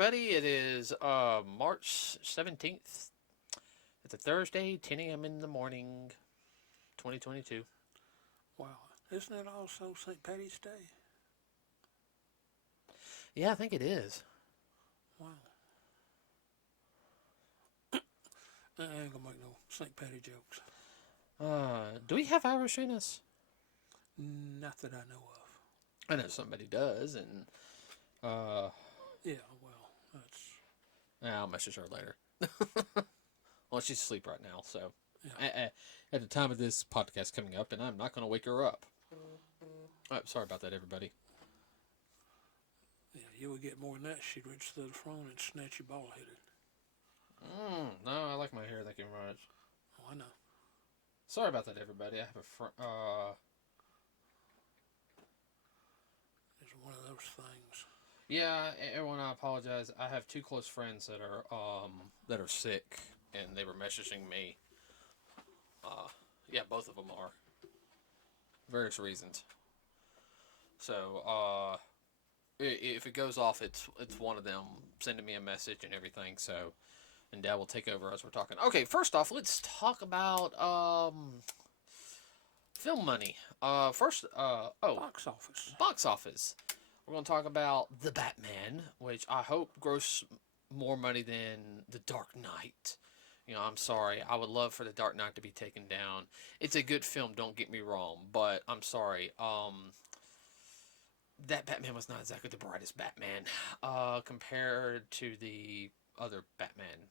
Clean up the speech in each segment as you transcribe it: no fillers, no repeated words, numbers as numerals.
everybody. It is March 17th. It's a Thursday, 10 a.m. in the morning, 2022. Wow. Isn't it also St. Patty's Day? Yeah, I think it is. Wow. I ain't gonna make no St. Patty jokes. Do we have Irish in us? Not that I know of. I know somebody does, and uh, Yeah, well, that's. I'll message her later. Well, she's asleep right now, so Yeah. at the time of this podcast coming up, and I'm not going to wake her up. Oh, sorry about that, everybody. Yeah, you would get more than that. She'd reach to the phone and snatch you bald headed. No, I like my hair. Thank you very much. Oh, I know. Sorry about that, everybody. I have a friend. It's one of those things. Yeah, everyone, I apologize. I have two close friends that are sick, and they were messaging me. Yeah, both of them are. Various reasons. So, if it goes off, it's one of them sending me a message and everything. So, and Dad will take over as we're talking. Okay, first off, let's talk about film money. Box office. Box office. We're going to talk about The Batman, which I hope gross more money than The Dark Knight. You know, I'm sorry. I would love for The Dark Knight to be taken down. It's a good film, don't get me wrong, but I'm sorry. That Batman was not exactly the brightest Batman compared to the other Batman.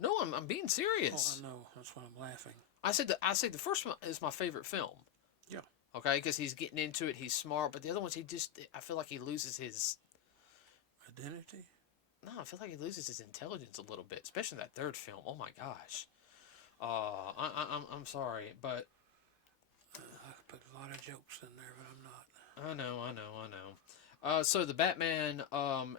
No, I'm being serious. Oh, I know. That's why I'm laughing. I said the first one is my favorite film. Yeah. Okay, because he's getting into it, he's smart, but the other ones, I feel like he loses his Identity? No, I feel like he loses his intelligence a little bit, especially in that third film. Oh my gosh. I'm sorry, but I could put a lot of jokes in there, but I'm not. I know. So the Batman,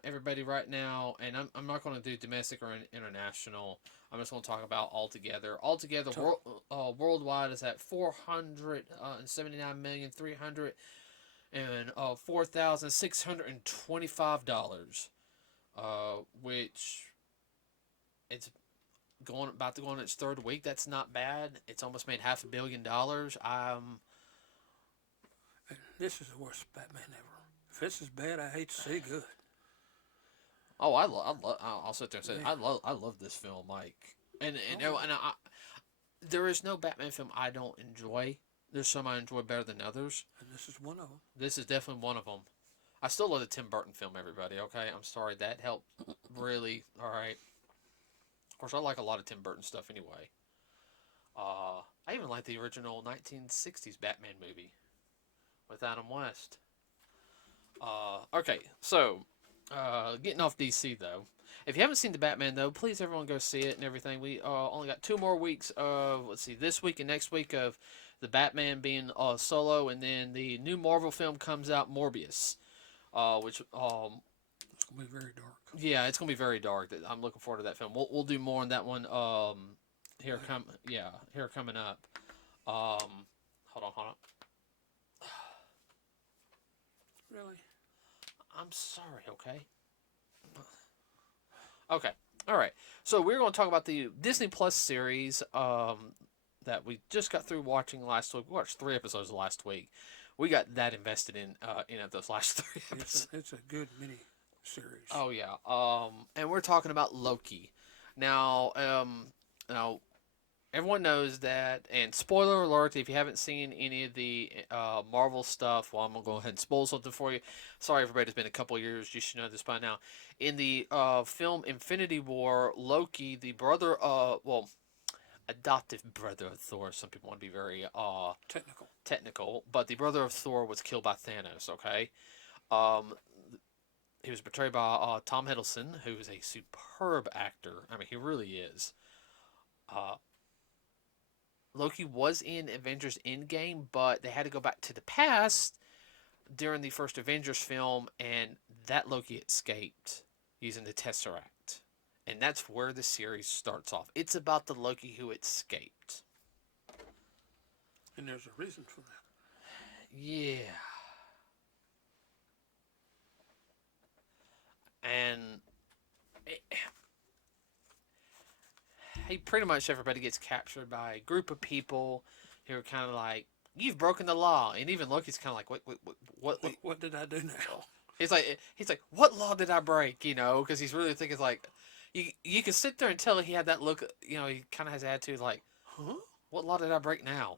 everybody right now, and I'm not going to do domestic or international. I'm just going to talk about altogether. Altogether, worldwide is at 479,304,625 dollars, which it's about to go on its third week. That's not bad. It's almost made $500 million. This is the worst Batman ever. If this is bad, I hate to say good. Oh, I'll sit there and say I love this film, Mike. There is no Batman film I don't enjoy. There's some I enjoy better than others. And this is one of them. This is definitely one of them. I still love the Tim Burton film, everybody. Okay, I'm sorry that helped really. All right. Of course, I like a lot of Tim Burton stuff anyway. I even like the original 1960s Batman movie with Adam West. Okay, so getting off DC though. If you haven't seen the Batman though, please everyone go see it and everything. We only got 2 more weeks of this week and next week of the Batman being solo, and then the new Marvel film comes out, Morbius, which It's gonna be very dark. yeah, it's gonna be very dark. I'm looking forward to that film. We'll do more on that one here coming up. Hold on. Really? I'm sorry, okay? Okay. All right. So we're going to talk about the Disney Plus series that we just got through watching last week. We watched 3 episodes last week. We got that invested in those last 3 episodes. It's a good mini series. Oh yeah. And we're talking about Loki. Now everyone knows that, and spoiler alert, if you haven't seen any of the Marvel stuff, well, I'm going to go ahead and spoil something for you. Sorry, everybody, it's been a couple of years. You should know this by now. In the film Infinity War, Loki, the brother adoptive brother of Thor, some people want to be very technical, but the brother of Thor was killed by Thanos, okay? He was portrayed by Tom Hiddleston, who is a superb actor. I mean, he really is. Loki was in Avengers Endgame, but they had to go back to the past during the first Avengers film, and that Loki escaped using the Tesseract. And that's where the series starts off. It's about the Loki who escaped. And there's a reason for that. Yeah. he pretty much everybody gets captured by a group of people who are kind of like, you've broken the law, and even Loki's kind of like, What did I do now? He's like, what law did I break? You know, because he's really thinking like, you can sit there and tell he had that look. You know, he kind of has attitude like, Huh? what law did I break now?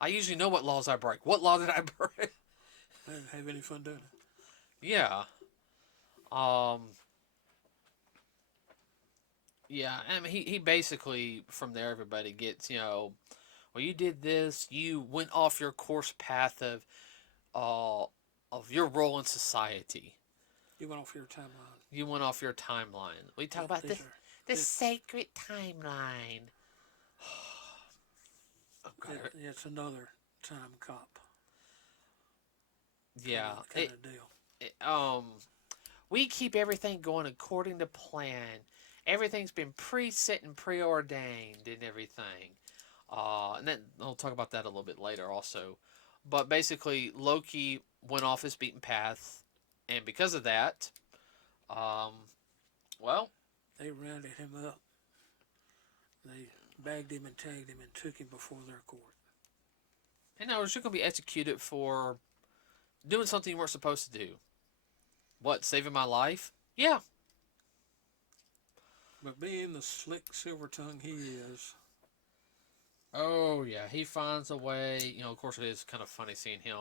I usually know what laws I break. What law did I break? I didn't have any fun doing it. Yeah. Um. Yeah. I mean, he basically from there everybody gets, you know, well, you did this. You went off your course path uh of your role in society. You went off your timeline. You went off your timeline. We talk about These this are the this, sacred timeline. Okay. it's another time cop. Yeah. Kind of deal. We keep everything going according to plan. Everything's been preset and preordained and everything. And then I'll talk about that a little bit later also. But basically, Loki went off his beaten path, and because of that, um, well, They rounded him up. They bagged him and tagged him and took him before their court. and now you're going to be executed for doing something you weren't supposed to do. What, saving my life? Yeah. But being the slick silver tongue he is, Oh yeah, he finds a way. You know, of course, it is kind of funny seeing him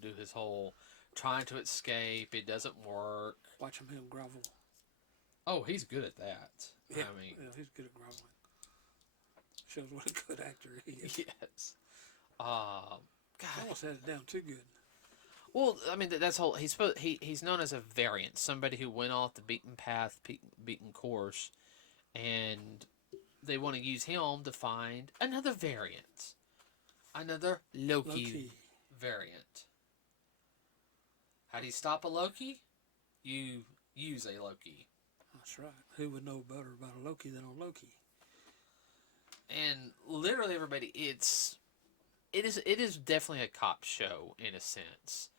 do his whole trying to escape. It doesn't work. watching him grovel. Oh, he's good at that. Yeah, I mean, yeah, he's good at groveling. Shows what a good actor he is. yes. I God. almost had it down too good. Well, I mean, that's whole. He's known as a variant, somebody who went off the beaten path, beaten course, and they want to use him to find another variant, another Loki variant. How do you stop a Loki? You use a Loki. That's right. Who would know better about a Loki than a Loki? And literally everybody, it is definitely a cop show in a sense.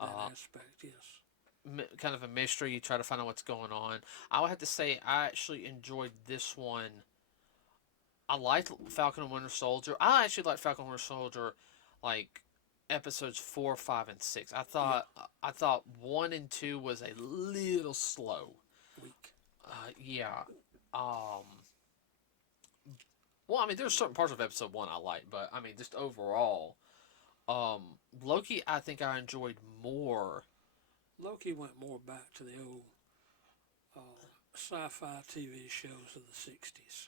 That aspect, yes. Kind of a mystery. You try to find out what's going on. I would have to say I actually enjoyed this one. I liked Falcon and Winter Soldier. I actually liked Falcon and Winter Soldier, like episodes 4, 5, and 6. I thought 1 and 2 was a little slow. Weak. Yeah. Well, I mean, there's certain parts of episode 1 I like, but I mean, just overall, Loki, I think I enjoyed more. Loki went more back to the old sci-fi TV shows of the 60s.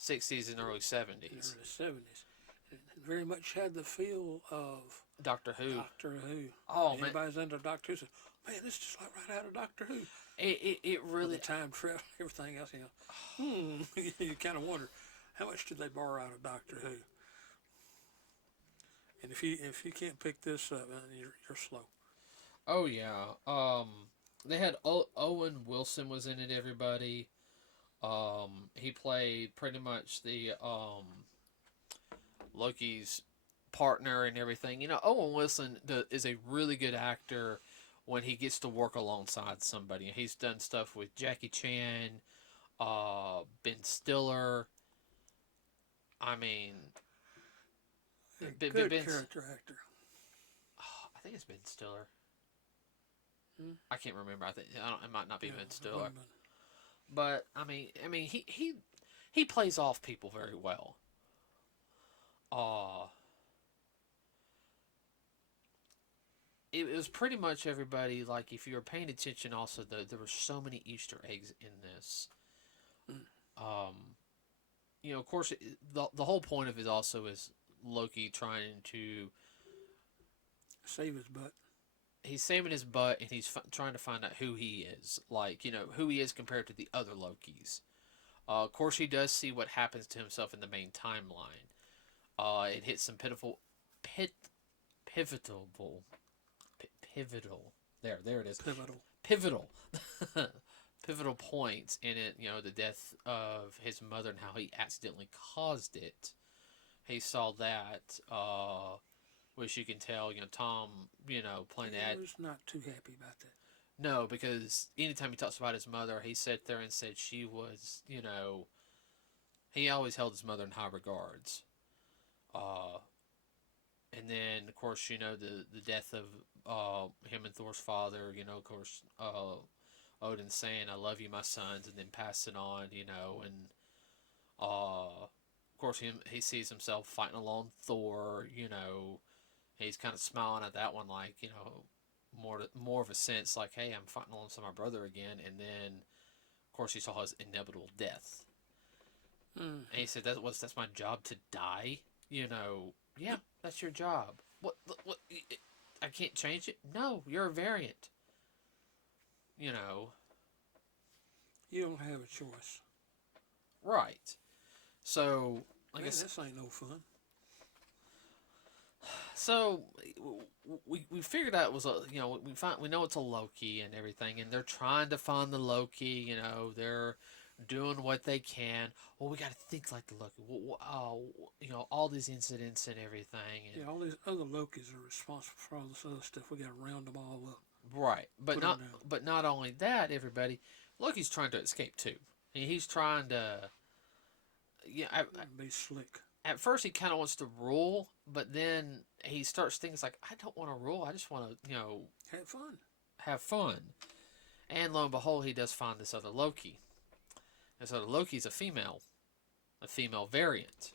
60s and early 70s. In the early 70s. It very much had the feel of Doctor Who. Doctor Who. Oh, man. Anybody's into Doctor Who says, man, this is just like right out of Doctor Who. It really... With the time travel, everything else, you kind of wonder, how much did they borrow out of Doctor Who? And if you can't pick this up, you're slow. Oh, yeah. They had Owen Wilson was in it, everybody. He played pretty much the Loki's partner and everything. You know, Owen Wilson is a really good actor when he gets to work alongside somebody. He's done stuff with Jackie Chan, Ben Stiller. I mean, Good character actor. I think it's Ben Stiller. I can't remember. It might not be Ben Stiller. But I mean, he plays off people very well. It was pretty much everybody. Like, if you were paying attention, also there were so many Easter eggs in this. You know, of course, the whole point of it also is Loki trying to save his butt. He's saving his butt, and he's trying to find out who he is. Like, you know, who he is compared to the other Lokis. Of course, he does see what happens to himself in the main timeline. It hits some pivotal. There it is. Pivotal. Pivotal points in it. You know, the death of his mother and how he accidentally caused it. He saw that. Which you can tell, you know, Tom, you know, playing that. He was not too happy about that. No, because anytime he talks about his mother, he sat there and said she was, you know, he always held his mother in high regards. Uh, and then, of course, the death of him and Thor's father. Of course, Odin saying, "I love you, my sons," and then passing on. And of course, he sees himself fighting along Thor. He's kind of smiling at that one, like more of a sense, like, "Hey, I'm fighting alongside my brother again." And then, of course, he saw his inevitable death, Mm. and he said, That's my job to die." Yeah, that's your job. What? What? I can't change it. No, you're a variant. You know, You don't have a choice. right? So, like Man, I said, this ain't no fun. so we figured out it was a we know it's a Loki and everything, and they're trying to find the Loki. They're doing what they can. Well, we got to think like the Loki. All these incidents and everything. And, Yeah, all these other Lokis are responsible for all this other stuff. We got to round them all up. right, but Put 'em not down. but not only that, everybody. Loki's trying to escape too. He's trying to. Yeah, Be slick. at first he kind of wants to rule, but then he starts things like, I don't want to rule. I just want to, Have fun. have fun. And lo and behold, he does find this other Loki. This other Loki's a female variant.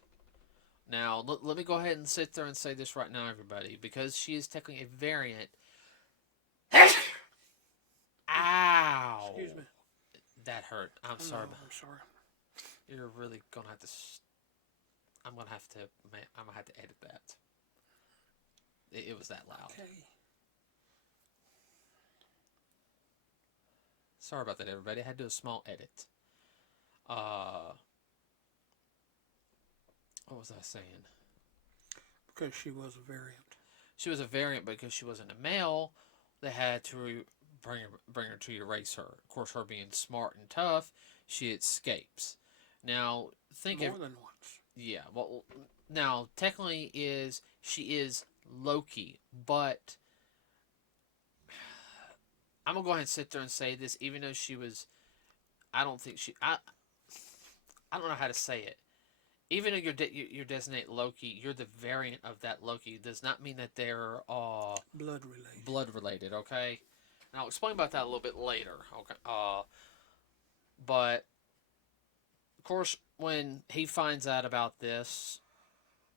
Now, let me go ahead and sit there and say this right now, everybody, because she is technically a variant. Ow! Excuse me. That hurt. I'm sorry. No, I'm sorry. You're really gonna have to. I'm gonna have to. I'm gonna have to edit that. It was that loud. Okay. Sorry about that, everybody. I had to do a small edit. What was I saying? Because she was a variant. She was a variant because she wasn't a male. They had to bring her to erase her. Of course, her being smart and tough, she escapes. Now, More than once. yeah. Well, now technically she is Loki, but I'm gonna go ahead and sit there and say this, even though she was. I don't think she. I don't know how to say it. Even though you're designated Loki, you're the variant of that Loki. Does not mean that they're blood related. Okay, and I'll explain about that a little bit later. Okay, but of course, when he finds out about this,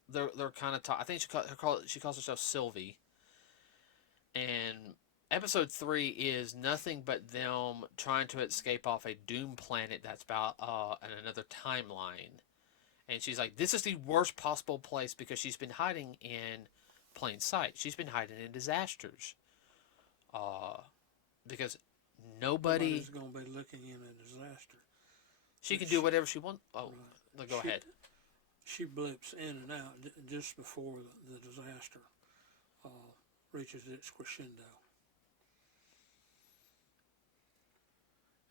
they're kind of I think she calls herself Sylvie, and episode 3 is nothing but them trying to escape off a doom planet that's about in another timeline. And she's like, this is the worst possible place because she's been hiding in plain sight. She's been hiding in disasters. Because Nobody's going to be looking in a disaster. She can do whatever she wants. Oh, right. Go ahead. She blips in and out just before the disaster reaches its crescendo.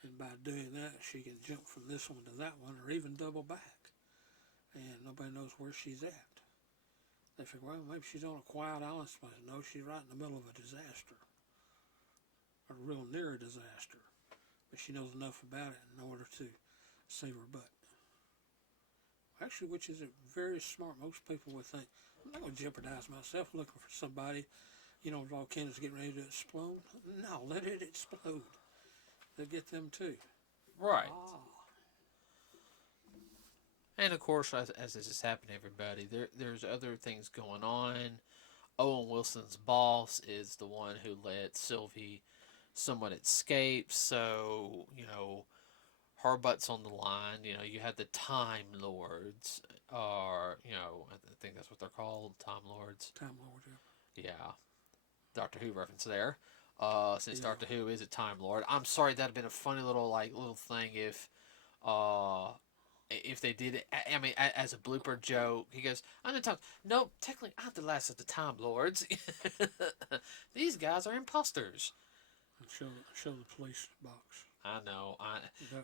And by doing that, she can jump from this one to that one or even double back. And nobody knows where she's at. They figure, well, maybe she's on a quiet island somewhere. No, she's right in the middle of a disaster. Or real near a disaster. But she knows enough about it in order to save her butt. Actually, which is very smart. Most people would think, I'm not going to jeopardize myself looking for somebody, the volcano's getting ready to explode. No, let it explode. They'll get them too. Right. And of course, as this is happening, everybody, there's other things going on. Owen Wilson's boss is the one who let Sylvie somewhat escape, so her butt's on the line. You have the Time Lords, or I think that's what they're called, Time Lords. Time Lords, yeah. Yeah, Doctor Who reference there. Since Doctor Who is a Time Lord, I'm sorry that'd been a funny little thing if they did it. I mean, as a blooper joke, he goes, "I'm the time." No, technically, I'm the last of the Time Lords. These guys are imposters. And show the police box. I know. That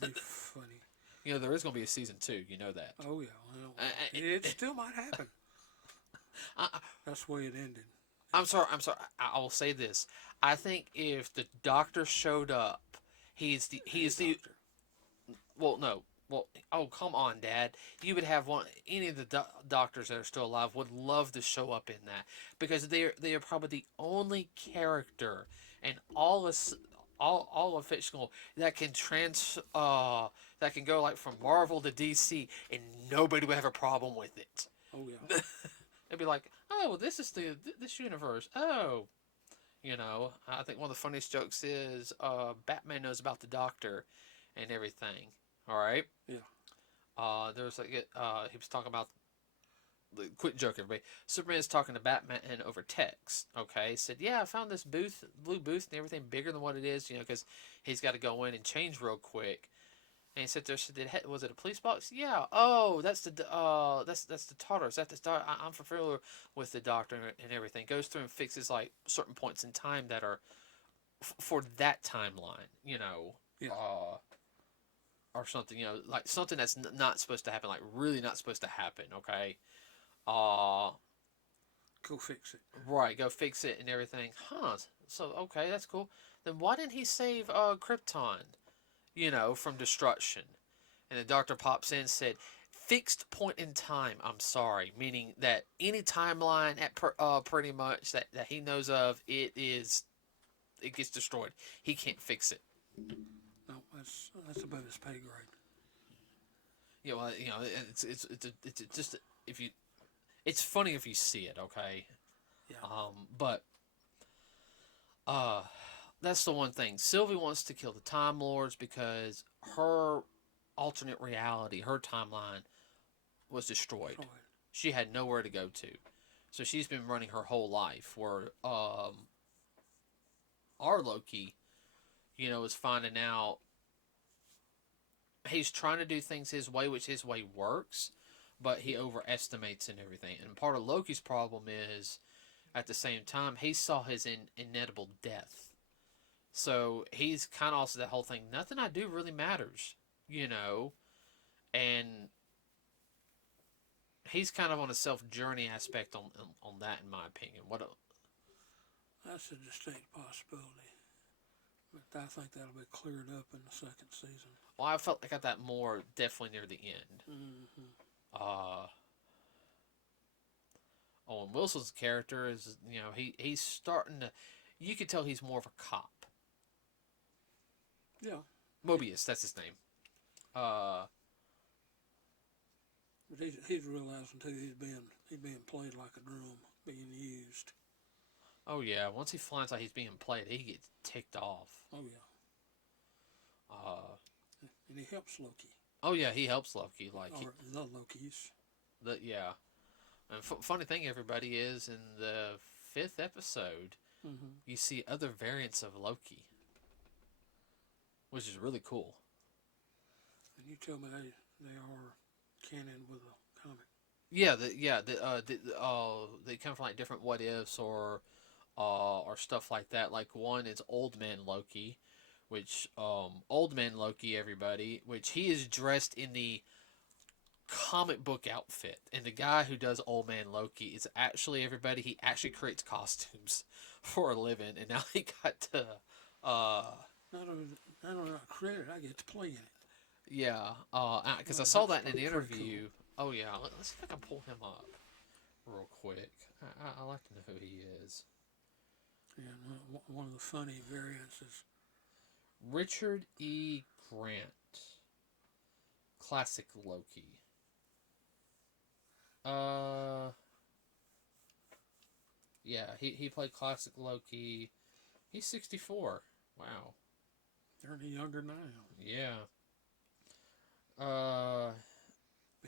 would be funny. There is going to be a season 2. You know that. Oh yeah, well, it still might happen. That's the way it ended. I'm sorry. I will say this. I think if the Doctor showed up, he is the Doctor. well, no. Well, oh come on, Dad. You would have one. Any of the doctors that are still alive would love to show up in that because they are probably the only character in all of fictional that can that can go like from Marvel to DC and nobody would have a problem with it. Oh yeah. It'd be like, oh, this is this universe. Oh, I think one of the funniest jokes is Batman knows about the Doctor and everything. All right. Yeah. There was like he was talking about quick joke, everybody. Superman's talking to Batman over text. Okay, he said, "Yeah, I found this blue booth, and everything bigger than what it is. Because he's got to go in and change real quick." And he said, "Was it a police box?" Yeah. Oh, that's the that's the Tartarus. That's the I'm familiar with the Doctor and everything. Goes through and fixes like certain points in time that are for that timeline. Yeah. Or something. Like something that's not supposed to happen. Like really not supposed to happen. Okay. Go fix it. Right, go fix it and everything. Huh. So okay, that's cool. Then why didn't he save Krypton? From destruction. And the doctor pops in and said, fixed point in time, I'm sorry. Meaning that any timeline at pretty much that he knows of, it gets destroyed. He can't fix it. No, that's above his pay grade. It's just if you it's funny if you see it, okay? Yeah. But that's the one thing. Sylvie wants to kill the Time Lords because her alternate reality, her timeline, was destroyed. She had nowhere to go to. So she's been running her whole life. Where our Loki, is finding out he's trying to do things his way, which his way works, but he overestimates and everything. And part of Loki's problem is, at the same time, he saw his inevitable death. So he's kind of also that whole thing, nothing I do really matters, and he's kind of on a self-journey aspect on that, in my opinion. That's a distinct possibility, but I think that'll be cleared up in the second season. Well, I felt I got that more definitely near the end. Mm-hmm. Owen Wilson's character is, he's starting to, you could tell he's more of a cop. Yeah. Mobius, that's his name. But he's realizing too he's being played like a drum, being used. Oh yeah, once he finds out he's being played, he gets ticked off. Oh yeah. And he helps Loki. Oh yeah, he helps Loki, or the Lokis. Yeah. And funny thing, everybody, is in the 5th episode, you see other variants of Loki, which is really cool. And you tell me they are canon with a comic. Yeah, they come from like different what ifs or stuff like that. Like one is Old Man Loki, which Old Man Loki, everybody, which he is dressed in the comic book outfit, and the guy who does Old Man Loki is actually, everybody, he actually creates costumes for a living, and now he got to not only credit, I get to play in it. Yeah, because I saw that in an interview. Cool. Oh yeah, let's see if I can pull him up real quick. I like to know who he is. Yeah, one of the funny variants is Richard E. Grant, classic Loki. Yeah, he played classic Loki. He's 64. Wow. They're any younger now. Yeah. But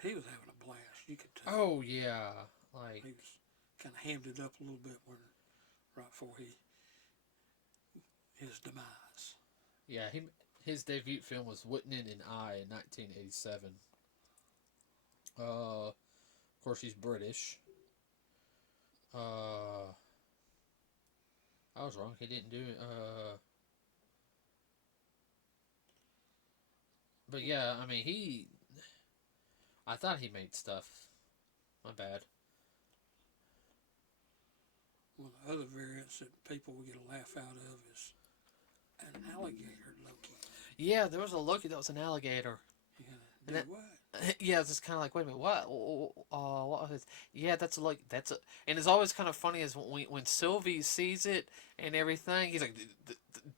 he was having a blast. You could tell. Oh yeah, like he was kind of hammed it up a little bit right before his demise. Yeah, his debut film was Whitman and I in 1987. Of course, he's British. I was wrong. He didn't do it. But yeah, I mean, I thought he made stuff. My bad. One of the other variants that people will get a laugh out of is an alligator Loki. Yeah, there was a Loki that was an alligator. Yeah, And Did what? yeah, it's just kind of like, wait a minute, what? What was it? Yeah, that's like that's a, and it's always kind of funny is when Sylvie sees it and everything, he's like,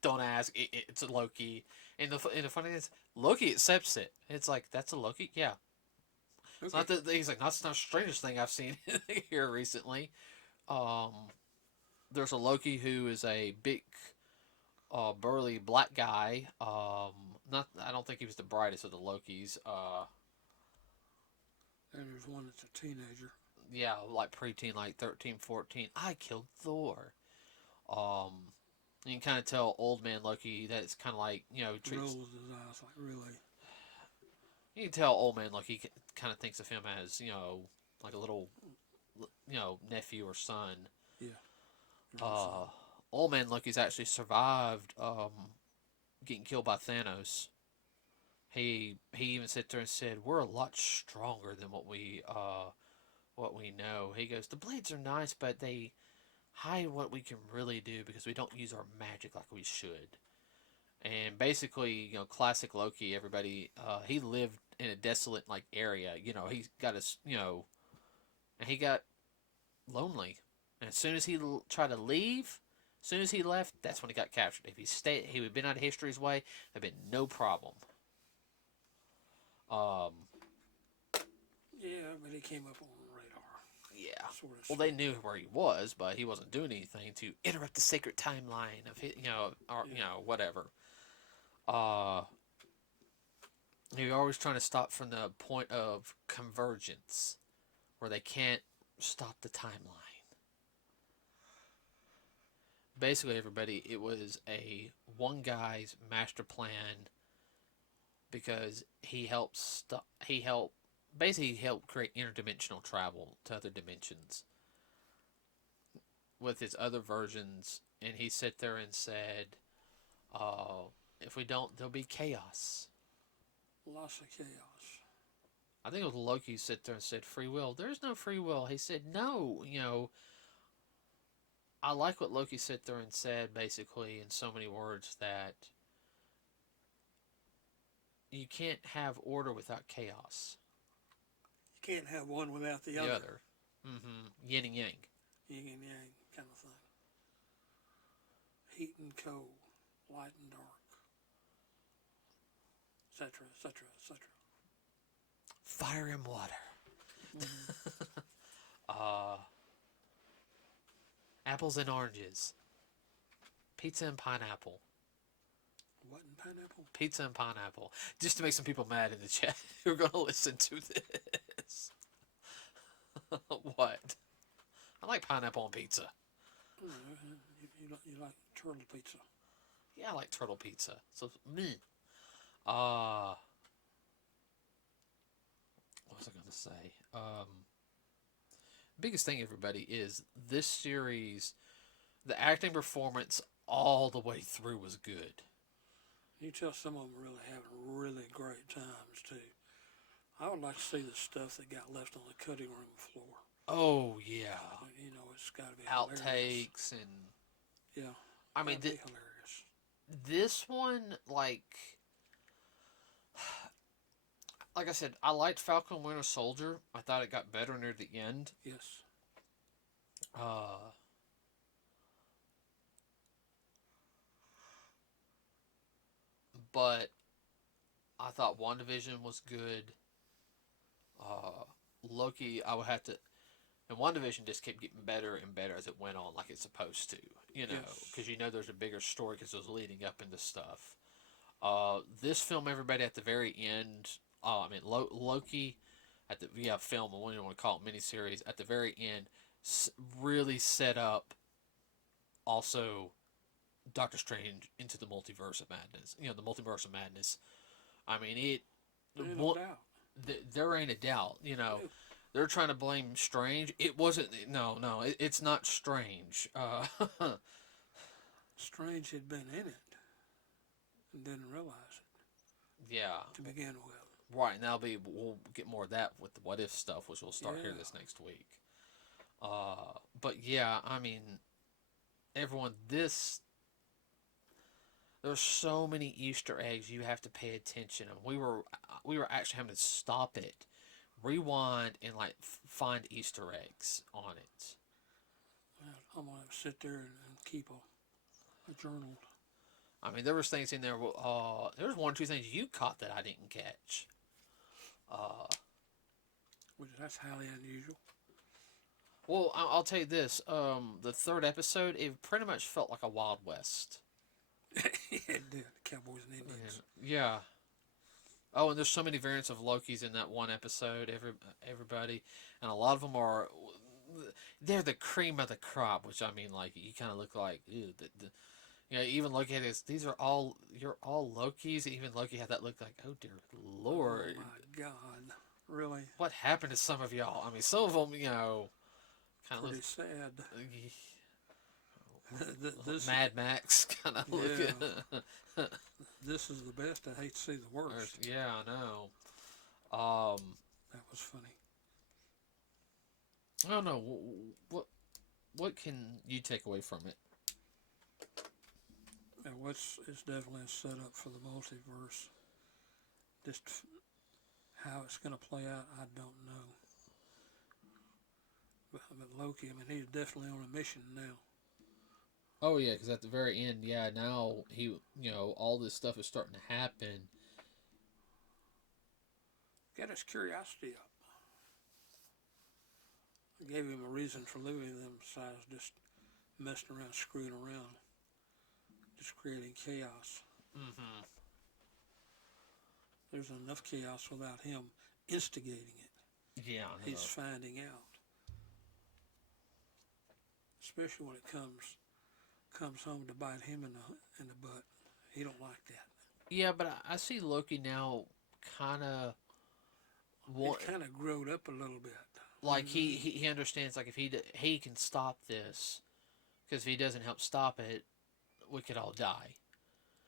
"Don't ask, it's a Loki." And the funny thing is, Loki accepts it. It's like that's a Loki, yeah. It's Okay. not that he's like that's not the strangest thing I've seen here recently. Um, there's a Loki who is a big, burly black guy. Not I don't think he was the brightest of the Lokis. And there's one that's a teenager. Yeah, like preteen, like 13, 14. I killed Thor. Um, you can kind of tell old man Loki that it's kind of like, treats. Rolls his eyes like, really? You can tell old man Loki kind of thinks of him as, like a little, nephew or son. Yeah. Uh, Old man Loki's actually survived getting killed by Thanos. He even sat there and said, "We're a lot stronger than what we know." He goes, "The blades are nice, but they hide what we can really do because we don't use our magic like we should." And basically, classic Loki. Everybody, he lived in a desolate like area. He got his, and he got lonely. And as soon as he tried to leave, as soon as he left, that's when he got captured. If he stayed, he would have been out of history's way. There'd been no problem. Um, Yeah, but he came up on the radar. yeah. Sort of. Well, they knew where he was, but he wasn't doing anything to interrupt the sacred timeline of his, or whatever. Uh, You're always trying to stop from the point of convergence, where they can't stop the timeline. Basically, everybody, it was a one guy's master plan because he helped create interdimensional travel to other dimensions with his other versions, and he sat there and said, if we don't, there'll be chaos. Lots of chaos. I think it was Loki who sat there and said free will. There's no free will. He said no. I like what Loki sat there and said basically in so many words that you can't have order without chaos. You can't have one without the other. Mm-hmm. Yin and yang. Yin and yang kind of thing. Heat and cold, light and dark, etc., etc., etc. Fire and water. Mm-hmm. Apples and oranges. Pizza and pineapple. What in pineapple? Pizza and pineapple. Just to make some people mad in the chat who are going to listen to this. What? I like pineapple on pizza. You like turtle pizza. Yeah, I like turtle pizza. So, me. What was I going to say? Biggest thing, everybody, is this series, the acting performance all the way through was good. You tell some of them really having really great times too. I would like to see the stuff that got left on the cutting room floor. Oh yeah, it's got to be outtakes hilarious. And yeah. I mean, be hilarious. This one, like I said, I liked Falcon Winter Soldier. I thought it got better near the end. Yes. But I thought WandaVision was good. Loki, I would have to. And WandaVision just kept getting better and better as it went on, like it's supposed to. Because there's a bigger story because it was leading up into stuff. This film, everybody, at the very end. Loki, at the film, I wouldn't want to call it miniseries. At the very end, really set up. Also, Doctor Strange into the multiverse of madness. The multiverse of madness. I mean, it. No doubt. There ain't a doubt. They're trying to blame Strange. It wasn't. No, it's not Strange. Strange had been in it and didn't realize it. Yeah. To begin with. Right, and we'll get more of that with the what if stuff, which we'll start here this next week. But yeah, I mean, everyone, There's so many Easter eggs you have to pay attention. And we were actually having to stop it, rewind, and like find Easter eggs on it. Well, I'm gonna have to sit there and keep a journal. I mean, there was things in there. There was one or two things you caught that I didn't catch. Uh, Which that's highly unusual. well, I'll tell you this. The third episode, it pretty much felt like a Wild West. It did. Cowboys and Indians. Yeah. Oh, and there's so many variants of Lokis in that one episode. Everybody, and a lot of them are. They're the cream of the crop, which I mean, like you kind of look like, ew, even Loki had this. These are all you're all Lokis. Even Loki had that look like, oh dear Lord, Oh my God, really? what happened to some of y'all? I mean, some of them, kind of Pretty look sad. Mad Max kind of looking. This is the best. I hate to see the worst. Yeah, I know. That was funny. I don't know what can you take away from it. And it's definitely a setup for the multiverse. Just how it's going to play out, I don't know. But Loki, I mean, he's definitely on a mission now. Oh yeah, because at the very end, yeah, now he, all this stuff is starting to happen. Got his curiosity up. I gave him a reason for leaving them besides just messing around, screwing around, just creating chaos. Mm-hmm. There's enough chaos without him instigating it. Yeah, I know. He's finding out, especially when it comes home to bite him in the butt. He don't like that. Yeah, but I see Loki now kind of. He's kind of growed up a little bit. Like he understands, like if he can stop this, because if he doesn't help stop it, we could all die.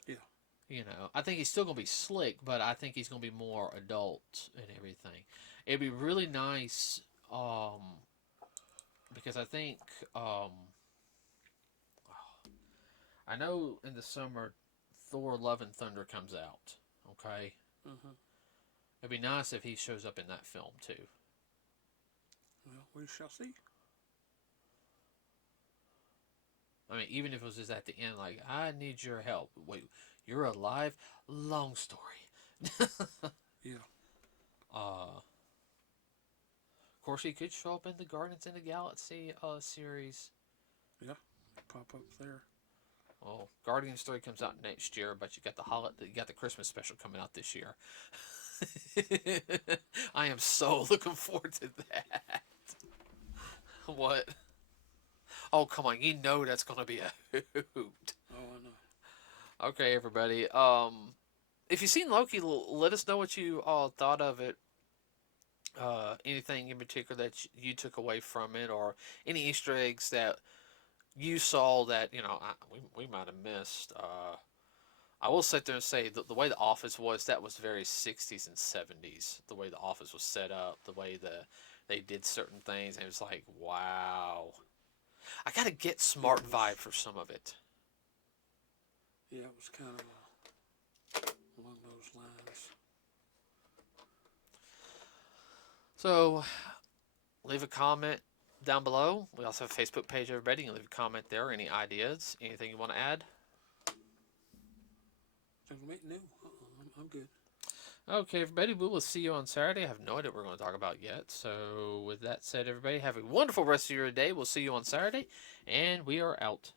Yeah. I think he's still gonna be slick, but I think he's gonna be more adult and everything. It'd be really nice, because I think I know in the summer Thor: Love and Thunder comes out. Okay. Mm-hmm. It'd be nice if he shows up in that film too. Well, we shall see. I mean, even if it was just at the end, like, I need your help. Wait, you're alive? Long story. Yeah. Of course, he could show up in the Guardians of the Galaxy series. Yeah. Pop up there. Well, Guardians 3 comes out next year, but you got the Christmas special coming out this year. I am so looking forward to that. What? Oh, come on. You know that's going to be a hoot. Oh, I know. Okay, everybody. If you've seen Loki, let us know what you thought of it. Anything in particular that you took away from it, or any Easter eggs that you saw that, we might have missed. I will sit there and say the way the Office was, that was very 60s and 70s. The way the Office was set up, the way they did certain things, and it was like, wow. I got to get Smart vibe for some of it. Yeah, it was kind of along those lines. So, leave a comment down below. We also have a Facebook page, everybody. You can leave a comment there. Any ideas? Anything you want to add? No, I'm good. Okay, everybody, we will see you on Saturday. I have no idea what we're going to talk about yet. So, with that said, everybody, have a wonderful rest of your day. We'll see you on Saturday, and we are out.